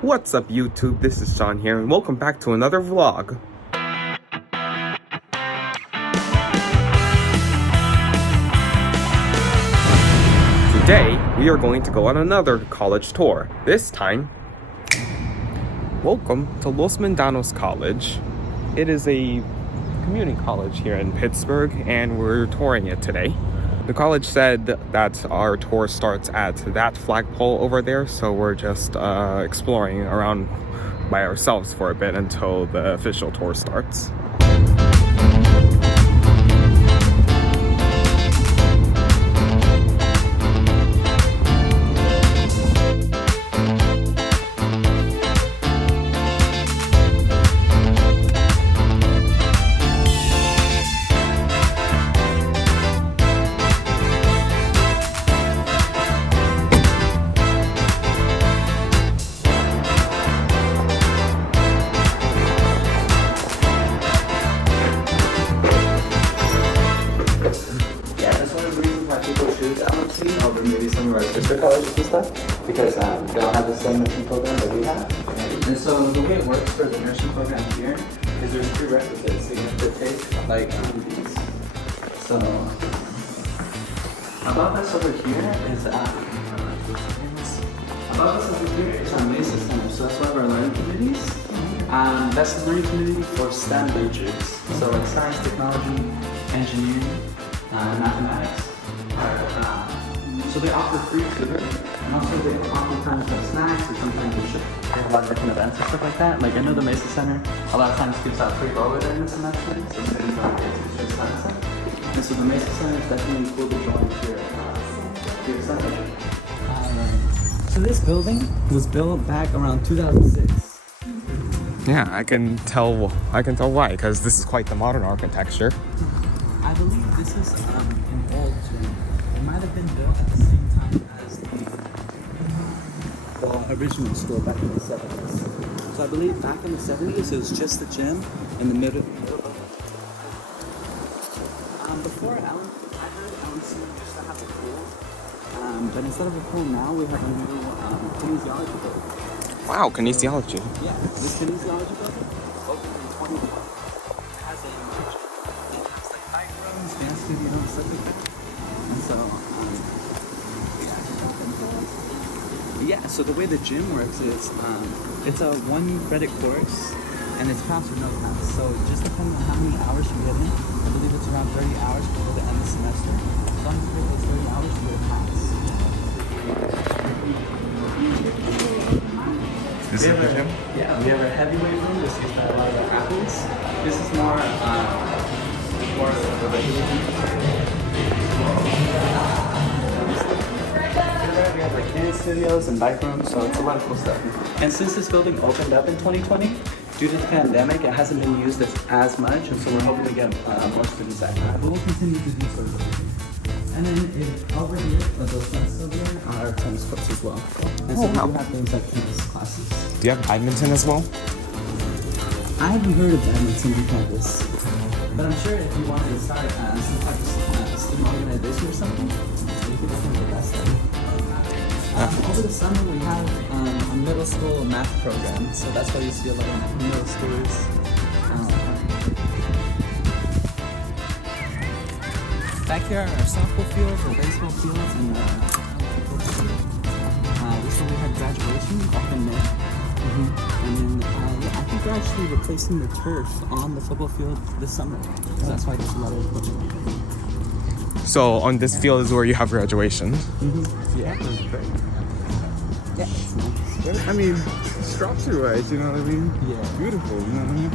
What's up YouTube, this is Sean here and welcome back to another vlog. Today, we are going to go on another college tour. This time, welcome to Los Medanos College. It is a community college here in Pittsburgh and we're touring it today. The college said that our tour starts at that flagpole over there, so we're just exploring around by ourselves for a bit until the official tour starts. Over maybe some of our sister colleges and stuff, because they don't have the same nursing program that we have. And so the way it works for the nursing program here is there's prerequisites that you have to take, like these. So above us over here is our Mesa Center. So that's one of our learning communities. That's the learning community for STEM majors. So like science, technology, engineering, mathematics. So they offer free tutor, and also they oftentimes have snacks, or sometimes they have a lot of different events and stuff like that. Like I know the Mesa Center a lot of times gives out free boba during the semester, so students don't get to just semester. And so the Mesa Center is definitely cool to join your center. So this building was built back around 2006. Yeah, I can tell why, because this is quite the modern architecture. I believe this is an old gym. It might have been built at the same time as the original school back in the 70s. So I believe back in the 70s it was just the gym in the middle of it. Before I heard Allen used to have a pool, but instead of a pool now we have a new kinesiology building. Wow, kinesiology. Yeah, this kinesiology building opened in 2012. It has a dance studio and stuff like that. And so, so the way the gym works is, it's a 1 credit course, and it's pass or no pass. So just depending on how many hours you get in, I believe it's around 30 hours before the end of the semester. As long as you get those 30 hours, you get a pass. This is the gym? Yeah, we have a heavyweight room. This is by a lot of our athletes. This is more of the regular gym. We have like dance studios and bike rooms, so it's a lot of cool stuff. And since this building opened up in 2020, due to the pandemic, it hasn't been used as much, and so we're hoping to get more students at that. But we'll continue to do so. And then over here, those fences over there, are tennis courts as well. And so we do have things like tennis classes. Do you have badminton as well? I haven't heard of badminton on campus, but I'm sure if you wanted to start some type of student organization or something, you could definitely get that started. Over the summer, we have a middle school math program, so that's why you see a lot of middle schoolers. Back here are our softball fields, our baseball fields, and football field. This one we had graduation up in May. And then I think we're actually replacing the turf on the football field this summer. So that's why there's a lot of equipment. So on this field is where you have graduation? Yeah, that's great. Yeah, it's nice. I mean, structure-wise, you know what I mean? Yeah. Beautiful, you know what I mean?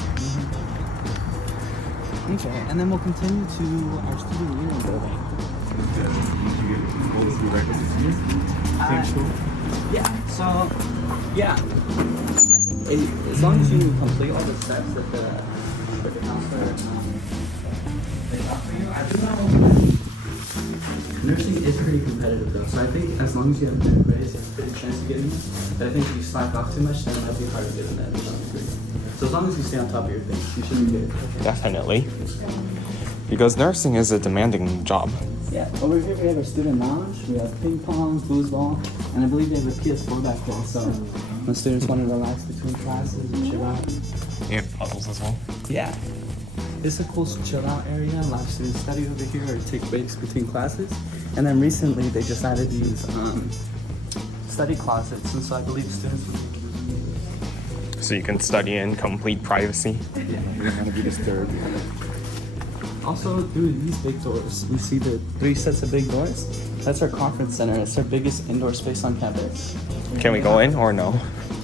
Okay, and then we'll continue to our student union building. Yeah, so, yeah. As long as you complete all the steps that the counselor they offer you, I do know nursing is pretty competitive though. So I think as long as you have good grades, you have a pretty chance of getting it. But I think if you slack off too much, then it might be hard to get in that nursing degree. So as long as you stay on top of your things, you shouldn't get it. Definitely. Because nursing is a demanding job. Yeah, over here we have our student lounge. We have ping pong, foosball, and I believe they have a PS4 back there. So when students want to relax between classes and chill out. And puzzles as well. Yeah. It's a cool chill out area. A lot of students study over here or take breaks between classes. And then recently they just added these study closets. And so I believe students will be using these. So you can study in complete privacy. Yeah. You don't want to be disturbed. Also, through these big doors, we see the 3 sets of big doors. That's our conference center. It's our biggest indoor space on campus. Can we go in or no?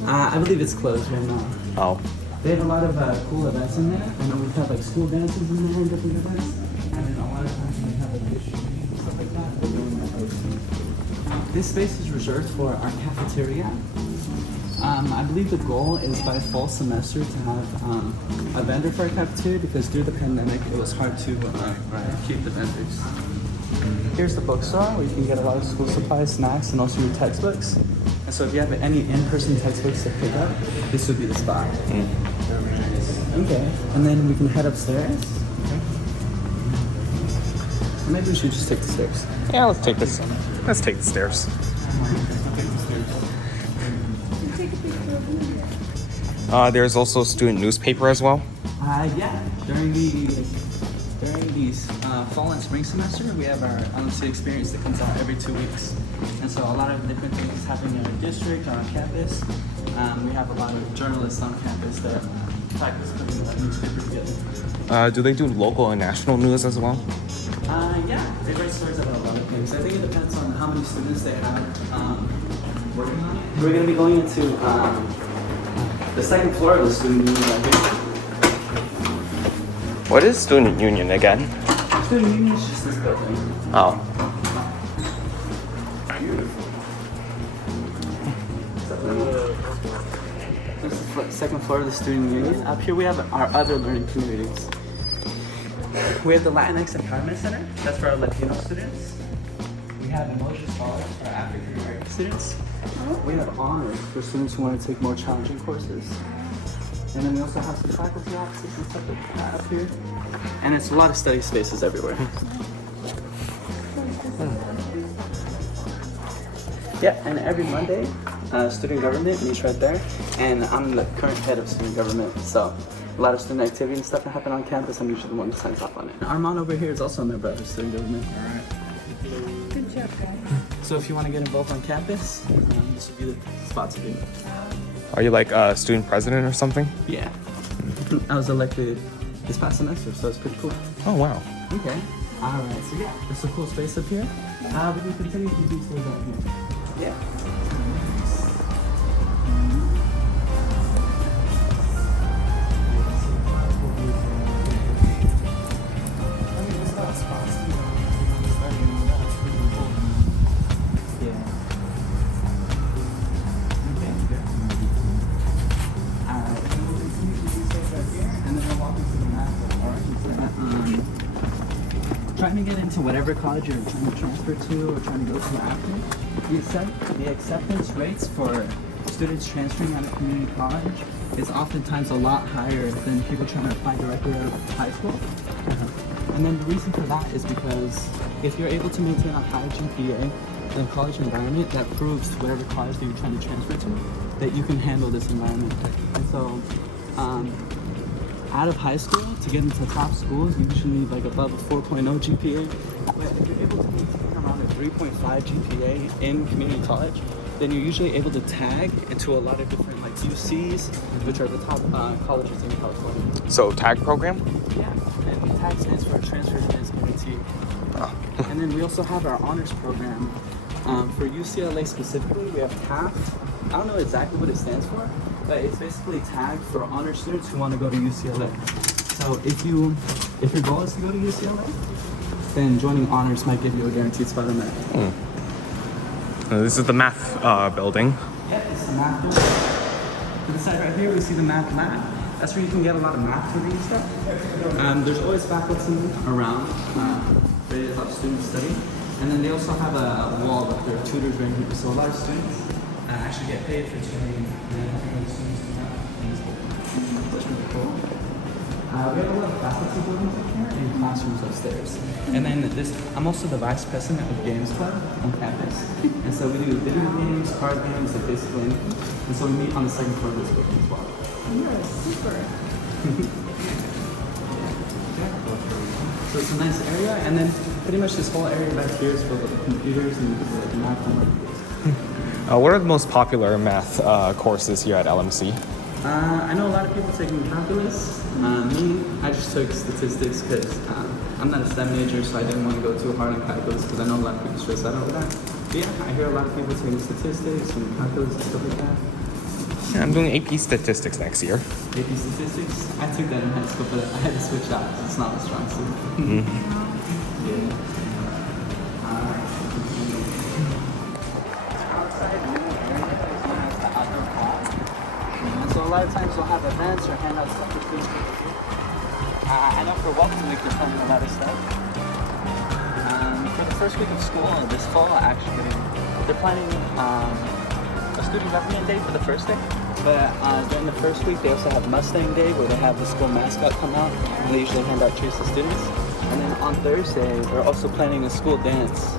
I believe it's closed right now. Oh. They have a lot of cool events in there. I know we have like school dances in there and different events. And then a lot of times we have like fish and stuff like that. This space is reserved for our cafeteria. I believe the goal is by fall semester to have a vendor for our cafeteria because through the pandemic it was hard to keep the vendors. Here's the bookstore where you can get a lot of school supplies, snacks, and also your textbooks. And so if you have any in-person textbooks to pick up, this would be the spot. Okay, and then we can head upstairs. Okay. Maybe we should just take the stairs. Yeah, let's take this. Let's take the stairs. There's also a student newspaper as well. Yeah, during the fall and spring semester, we have our LMC experience that comes out every 2 weeks. And so a lot of different things happening in our district, on our campus. We have a lot of journalists on campus that practice putting that newspaper together. Do they do local and national news as well? Yeah, they write stories about a lot of things. I think it depends on how many students they have working on it. We're going to be going into the second floor of the student union right here. What is student union again? Student union is just this building. Oh. This is the second floor of the student union. Up here we have our other learning communities. We have the Latinx Empowerment Center. That's for our Latino students. We have Emoji Scholars for African American students. We have honors for students who want to take more challenging courses. And then we also have some faculty offices and stuff like that up here. And it's a lot of study spaces everywhere. Yeah, and every Monday, student government meets right there. And I'm the current head of student government, so a lot of student activity and stuff that happen on campus. I'm usually the one who signs off on it. Armand over here is also a member of student government. All right. Good job, guys. So if you want to get involved on campus, this would be the spot to be. Are you like a student president or something? Yeah. I was elected this past semester, so it's pretty cool. Oh, wow. Okay. All right. So yeah, it's a cool space up here. We can continue to do things out here. Yeah. Trying to get into whatever college you're trying to transfer to or trying to go to after, the acceptance rates for students transferring out of community college is oftentimes a lot higher than people trying to apply directly out of high school. And then the reason for that is because if you're able to maintain a high GPA in a college environment, that proves to whatever college that you're trying to transfer to that you can handle this environment. And so, out of high school, to get into top schools, you usually need like above a 4.0 GPA. But if you're able to maintain around a 3.5 GPA in community college, then you're usually able to tag into a lot of different like UCs, which are the top colleges in California. So tag program? Yeah, and tag stands for Transfer Advanced Guarantee. Oh. And then we also have our honors program. For UCLA specifically, we have TAF. I don't know exactly what it stands for, but it's basically tagged for honor students who want to go to UCLA. So if your goal is to go to UCLA, then joining honors might give you a guaranteed spot on that. This is the math building. Yeah, it's the math building. To the side right here, we see the math lab. That's where you can get a lot of math tutoring and stuff. There's always faculty around ready to help students study. And then they also have a wall with their tutors right here. So a lot of students actually get paid for tutoring and helping the students do that in this book. That's really cool. We have a lot of faculty buildings up here and classrooms upstairs. And then I'm also the vice president of Games Club on campus. And so we do video games, card games, like basically anything. And so we meet on the second floor of this building as well. You're super. So it's a nice area, and then pretty much this whole area back here is filled with computers and like math homework. What are the most popular math courses here at LMC? I know a lot of people taking calculus. Me, I just took statistics because I'm not a STEM major, so I didn't want to go too hard on calculus because I know a lot of people stress out over that. But yeah, I hear a lot of people taking statistics and calculus and stuff like that. Yeah, I'm doing AP Statistics next year. AP Statistics? I took that in high school, but I had to switch out because it's not my strong suit. Yeah. So a lot of times we'll have events or handouts stuff for students. I know for Welcome Week they're planning a lot of stuff. For the first week of school this fall, actually, they're planning a student government day for the first day. But during the first week, they also have Mustang Day where they have the school mascot come out and they usually hand out treats to students. And then on Thursday, they're also planning a school dance.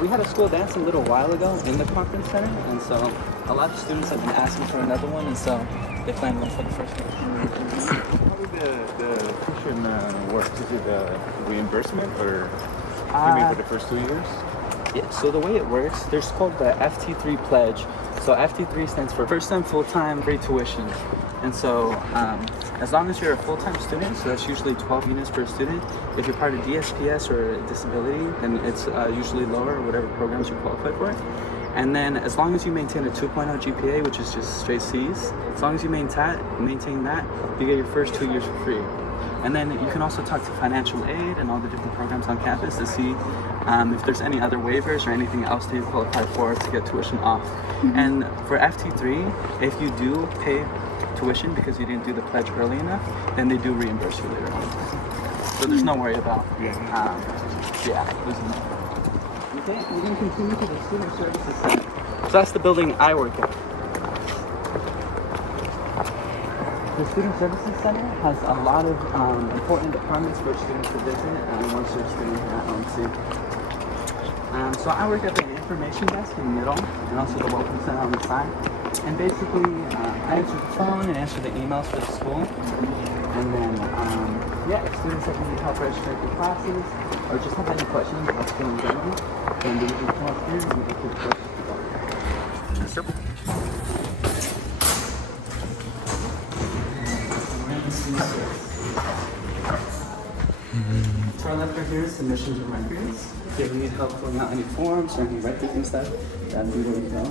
We had a school dance a little while ago in the conference center, and so a lot of students have been asking for another one, and so they planned one for the first week. How would the tuition work? Is it reimbursement or you mean for the first 2 years? Yeah, so the way it works, there's called the FT3 pledge. So FT3 stands for first time full-time free tuition. And so as long as you're a full-time student, so that's usually 12 units per student. If you're part of DSPS or disability, then it's usually lower, or whatever programs you qualify for. And then as long as you maintain a 2.0 GPA, which is just straight C's, as long as you maintain that, you get your first 2 years for free. And then you can also talk to financial aid and all the different programs on campus to see if there's any other waivers or anything else that you qualify for to get tuition off. And for FT3, if you do pay tuition because you didn't do the pledge early enough, then they do reimburse you later on. So there's no worry about there's no. Okay, we're going to continue to the Student Services Center. So that's the building I work at. The Student Services Center has a lot of important departments for students to visit once you're a student here at LMC. So I work at the information desk in the middle and also the welcome center on the side. And basically, I answer the phone and answer the emails for the school. And then, if students that need help registering for classes or just have any questions about school in general, then they usually come up here and we get to the questions about it. Sure. To our left right here is submissions and records. If you ever need help filling out any forms or any records and stuff, that'd be where you go.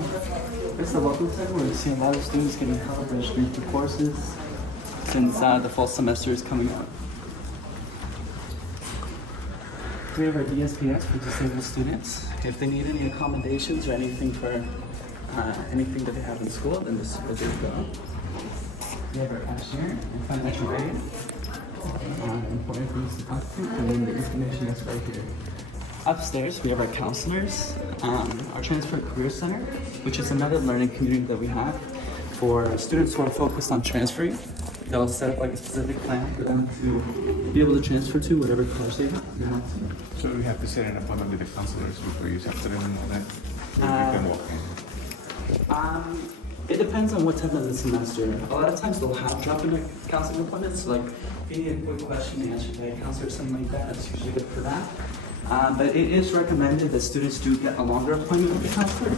This is the welcome center where we see a lot of students getting help registering for courses since the fall semester is coming up. We have our DSPS for disabled students. If they need any accommodations or anything for anything that they have in school, then this is where they go. We have our cashier and financial aid. Important things to talk to, and then the information that's right here. Upstairs, we have our counselors, our Transfer Career Center, which is another learning community that we have for students who are focused on transferring. They'll set up like a specific plan for them to be able to transfer to whatever college they want to. So we have to set an appointment with the counselors before you talk to them and all that? Or you can walk in? It depends on what time of the semester. A lot of times they'll have drop-in counseling appointments, like if you need a quick question answered by a counselor or something like that, that's usually good for that. But it is recommended that students do get a longer appointment with the counselor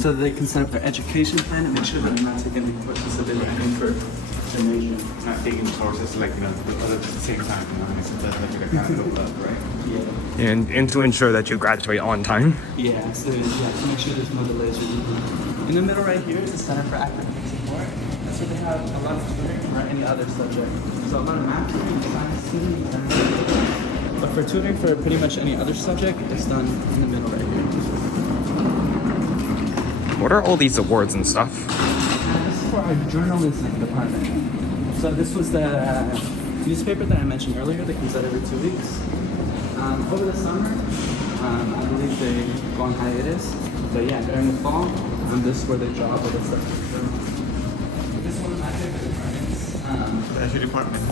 so that they can set up their education plan and make sure that they're not taking any courses that they're looking for their major. Not taking courses like, all at the same time, it's like a kind of club, right? Yeah. And to ensure that you graduate on time. Yeah, so to make sure there's no delays or anything. In the middle right here is the Center for Academic Support. So they have a lot of tutoring for any other subject. So a lot of math tutoring, science tutoring, but for tutoring for pretty much any other subject, it's done in the middle right here. What are all these awards and stuff? This is for our journalism department. So this was the newspaper that I mentioned earlier that comes out every 2 weeks. Over the summer, I believe they go on hiatus. But yeah, during the fall, this is where they draw all the stuff. This one of my favorite departments. your department.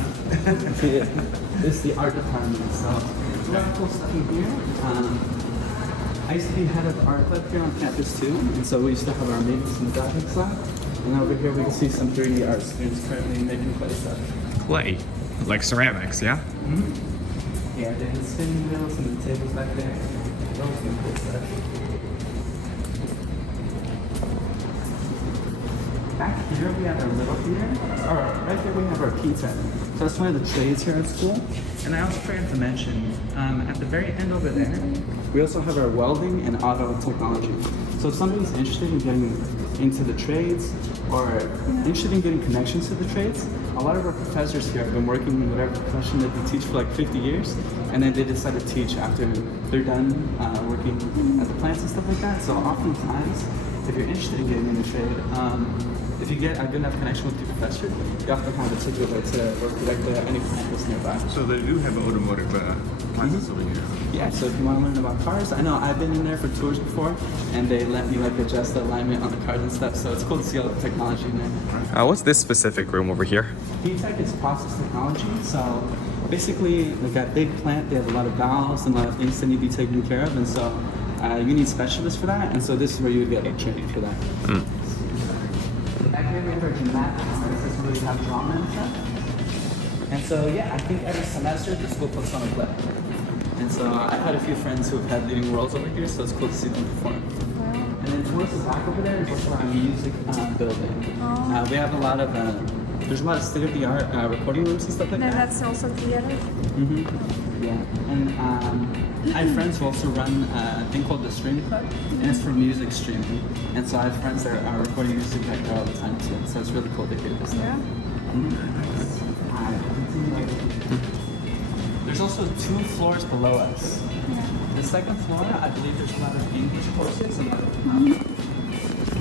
This is the art department, so there's a lot of cool stuff in here. I used to be head of the art club here on campus too, and so we used to have our meetings in the graphics lab. And over here we can see some 3D art students currently making clay stuff. Clay, like ceramics, yeah? Yeah, they have spinning wheels and the tables back there. Those are cool stuff. Back here we have our little theater, or right here we have our tea tent. So that's one of the trades here at school. And I also forgot to mention, at the very end over there, we also have our welding and auto technology. So if somebody's interested in getting into the trades or interested in getting connections to the trades, a lot of our professors here have been working in whatever profession that they teach for like 50 years, and then they decide to teach after they're done working at the plants and stuff like that. So oftentimes, if you're interested in getting in the trade, if you get a good enough connection with your professor, you often have a ticket to work directly at any plant that's nearby. So they do have automotive classes over here. Yeah, so if you want to learn about cars, I know I've been in there for tours before, and they let me like adjust the alignment on the cars and stuff, so it's cool to see all the technology in there. What's this specific room over here? Tech is process technology, so basically like at big plant they have a lot of valves and a lot of things that need to be taken care of, and so you need specialists for that, and so this is where you would get like training for that. Back here we have our gymnastics, this is where we have drama and stuff. And so yeah, I think every semester the school puts on a play. And so I had a few friends who have had leading roles over here, so it's cool to see them perform. And then towards the back over there is also our music building. We have a lot of, there's a lot of state-of-the-art recording rooms and stuff like that. That's also theater? Yeah, and I have friends who also run a thing called the Stream Club, and it's for music streaming. And so I have friends that are recording music back there all the time too, so it's really cool to hear this stuff. Yeah. There's also 2 floors below us. Yeah. The second floor, I believe there's a lot of English courses and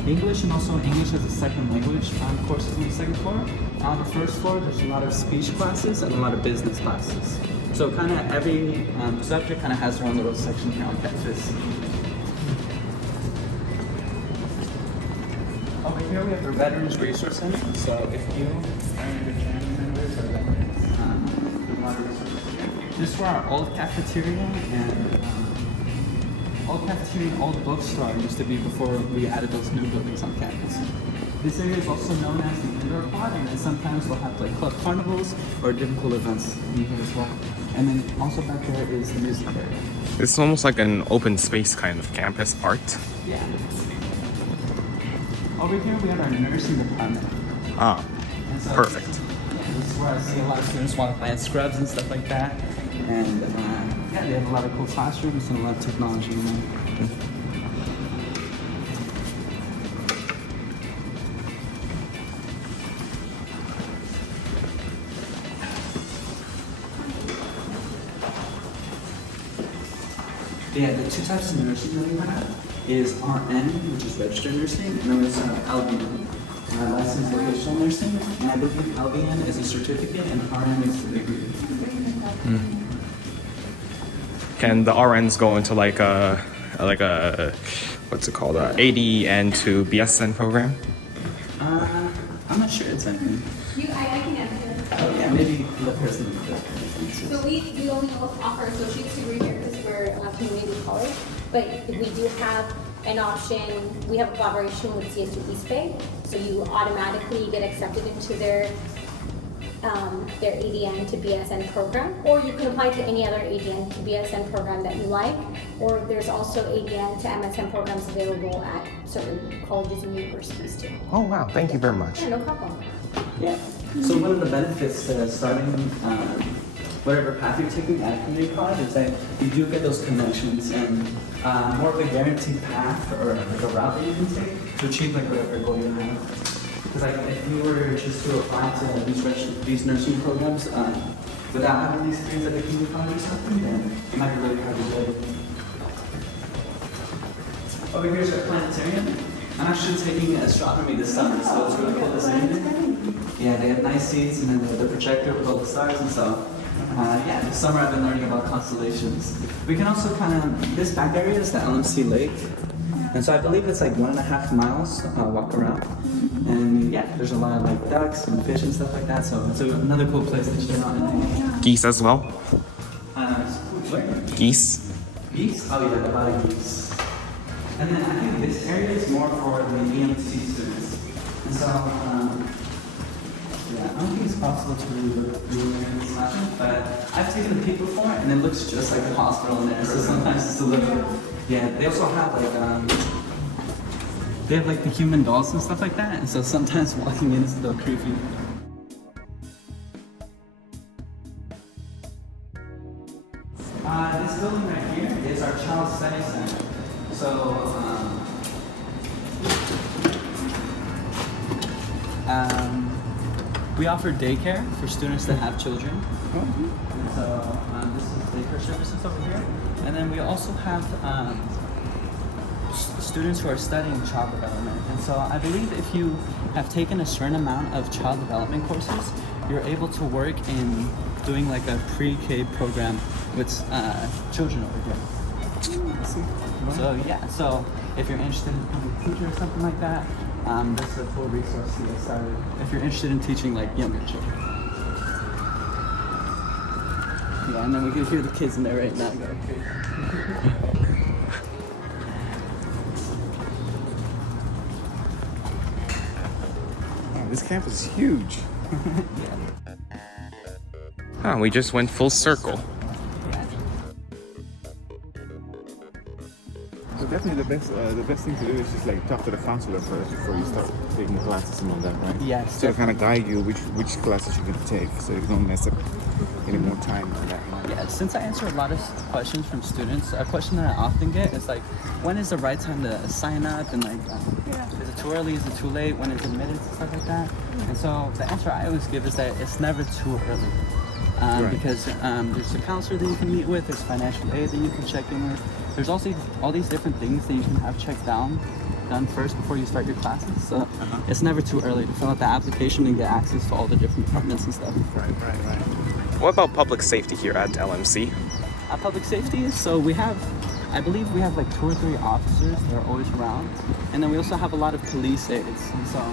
English, and also English as a second language courses on the second floor. On the first floor, there's a lot of speech classes and a lot of business classes. So kind of every subject kind of has their own little section here on campus. Over here we have our Veterans Resource Center. So if you are either family members or veterans, there's a lot of resources here. This is where our old cafeteria and old bookstore used to be before we added those new buildings on campus. This area is also known as the indoor pod, and then sometimes we'll have like club carnivals or different cool events in here as well. And then also back there is the music area. It's almost like an open space kind of campus part. Yeah. Over here we have our nursing department. And so Perfect. This is where I see a lot of students want to plant scrubs and stuff like that. And yeah, they have a lot of cool classrooms and a lot of technology in there. Yeah, the 2 types of nursing that we have is RN, which is registered nursing, and then there's LVN, licensed vocational nursing. And I believe LVN is a certificate and RN is a degree. Can the RNs go into like a what's it called, ADN to BSN program? I'm not sure exactly. I can answer. Oh yeah, maybe the person. So we only offer associate's degree here because we're a community college, but we do have an option. We have a collaboration with CSU East Bay, so you automatically get accepted into their ADN to BSN program, or you can apply to any other ADN to BSN program that you like, or there's also ADN to MSN programs available at certain colleges and universities too. Oh wow, thank you very much. Yeah, no problem. Yeah. So one of the benefits to starting whatever path you're taking at community college is that you do get those connections and more of a guaranteed path or like a route that you can take to achieve like whatever goal you have. Because like if you were just to apply to these nursing programs without having the experience at the community college or something, then it might be really hard to do. Over here's our planetarium. I'm actually taking astronomy this summer, so it's really cool to see it. Yeah, they have nice seats and then the projector with all the stars and so. Yeah, this summer I've been learning about constellations. We can also this back area is the LMC Lake. And so I believe it's like 1.5 miles walk around. And yeah, there's a lot of like ducks and fish and stuff like that. So it's another cool place to chill out. Geese as well. Where? Geese. Geese? Oh yeah, a lot of geese. And then I think this area is more for the EMC students. And so, yeah, I don't think it's possible to really look through this lesson, but I've taken a peek before and it looks just like a hospital in there. So sometimes it's a little, yeah, they also have like, they have like the human dolls and stuff like that. And so sometimes walking in is a little creepy. This building right here is our Child Study Center. So, we offer daycare for students that have children. And so, this is daycare services over here. And then we also have students who are studying child development. And so I believe if you have taken a certain amount of child development courses, you're able to work in doing like a pre-K program with children over here. So yeah, so if you're interested in becoming a teacher or something like that, this is a full resource to get started if you're interested in teaching like younger children. Yeah, and then we can hear the kids in there right now going crazy. Wow, this campus is huge. Oh, we just went full circle. So definitely the best thing to do is just like talk to the counselor first before you start taking classes and all that, right? Yes. So to kind of guide you which classes you're gonna take, so you don't mess up any more time on that. Yeah, since I answer a lot of questions from students, a question that I often get is like, when is the right time to sign up, and like, is it too early, is it too late, when is admittance and stuff like that? And so the answer I always give is that it's never too early. Because there's a counselor that you can meet with, there's financial aid that you can check in with. There's also all these different things that you can have checked done first before you start your classes. So it's never too early to fill out the application and get access to all the different departments and stuff. Right. What about public safety here at LMC? Public safety, so I believe we have like 2 or 3 officers that are always around. And then we also have a lot of police aides. And so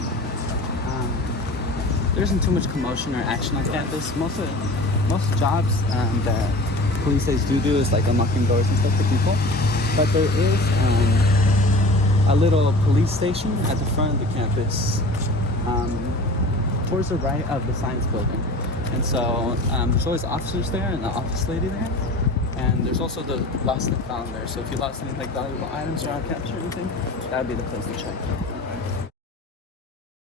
there isn't too much commotion or action on campus. Most jobs that police aides do is like unlocking doors and stuff for people. But there is a little police station at the front of the campus towards the right of the science building. And so there's always officers there and the office lady there. And there's also the lost and found there. So if you lost any like valuable items around campus or anything, that would be the place to check.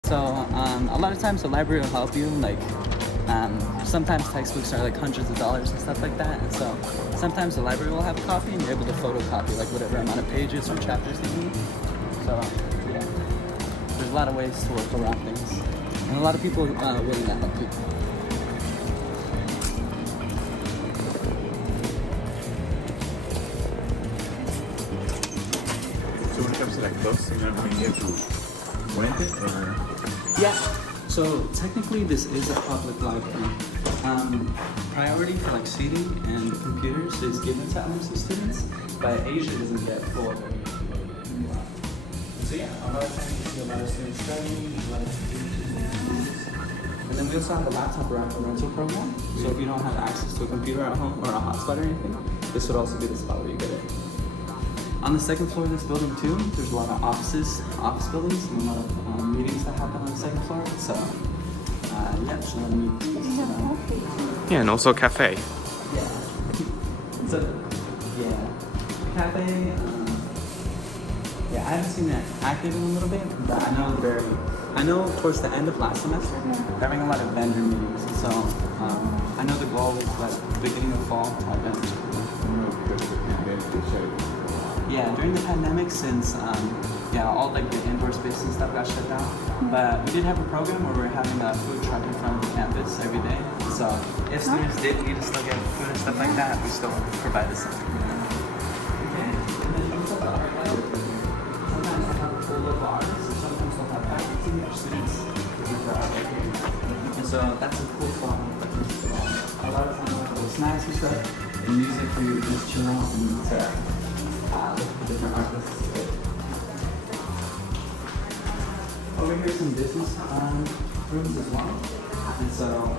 So a lot of times the library will help you, like sometimes textbooks are like hundreds of dollars and stuff like that. And so sometimes the library will have a copy and you're able to photocopy like whatever amount of pages or chapters that you need. So yeah, there's a lot of ways to work around things. And a lot of people are willing to help you. So when it comes to like books, you have to rent it or? Yeah. So technically this is a public library. Priority for like seating and computers is given to LMC students, but Asia doesn't get full of it. So yeah, a lot of times you see a lot of students studying, a lot of students. And then we also have a laptop rental program. So if you don't have access to a computer at home or a hotspot or anything, this would also be the spot where you get it. On the second floor of this building too, there's a lot of office buildings, and a lot of meetings that happen on the second floor. So yeah, just a lot of meetings. Yeah, and also a cafe. Yeah. So yeah, cafe. Yeah, I haven't seen that active in a little bit, but I know towards the end of last semester, they're having a lot of vendor meetings. So I know the goal is like beginning of fall to have vendors. Yeah, during the pandemic, since all like the indoor space and stuff got shut down, but we did have a program where we're having a food truck in front of the campus every day. So if students did need to still get food and stuff like that, we still provide this. Okay. And then also the art library. Sometimes they'll have a full of artists, or sometimes they'll have faculty or students looking for art library. And so that's a cool spot. A lot of times we'll have snacks and stuff, and music for you to just chill out and look at different artists. Over here create some business rooms as well. And so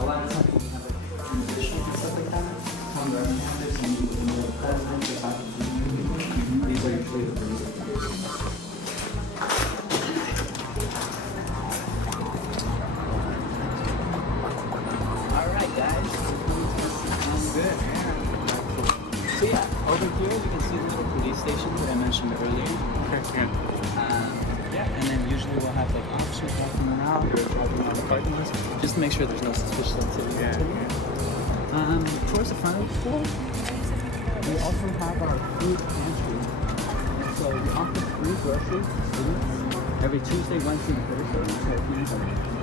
a lot of times we have like musicians and stuff like that come to our campus and meet with the president or faculty. These are usually the rooms that we do. All right, guys. That's it. So yeah, over here you can see the little police station that I mentioned earlier. Yeah, and then usually we'll have like officers walking around or driving around the parking lots just to make sure there's no suspicious activity. Towards the front of the school, we also have our food pantry. And so we offer free groceries to students every Tuesday, Wednesday, and Thursday.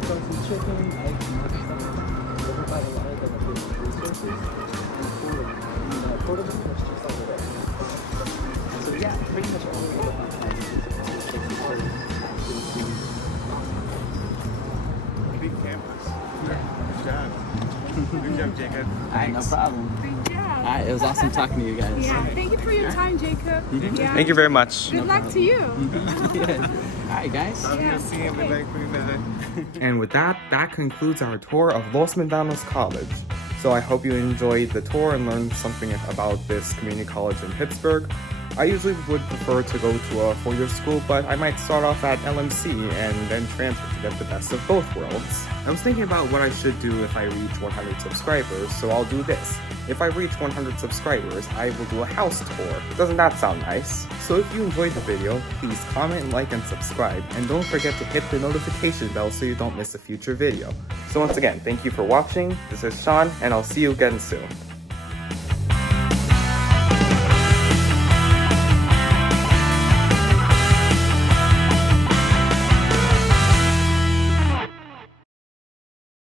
So some chicken, eggs, and other stuff like that. We provide a lot of them with resources and food. And portable is just over there. So yeah, pretty much all we have. Big campus. Good job. Good job, Jacob. No problem. Good job. All right, it was awesome talking to you guys. Yeah, thank you for your time, Jacob. Yeah. Thank you very much. Good luck to you. Yeah. All right, guys. I'm gonna see him in like 3 minutes. And with that, that concludes our tour of Los Medanos College. So I hope you enjoyed the tour and learned something about this community college in Pittsburgh. I usually would prefer to go to a four-year school, but I might start off at LMC and then transfer to get the best of both worlds. I was thinking about what I should do if I reach 100 subscribers, so I'll do this. If I reach 100 subscribers, I will do a house tour. Doesn't that sound nice? So if you enjoyed the video, please comment, like, and subscribe, and don't forget to hit the notification bell so you don't miss a future video. So once again, thank you for watching. This is Sean, and I'll see you again soon.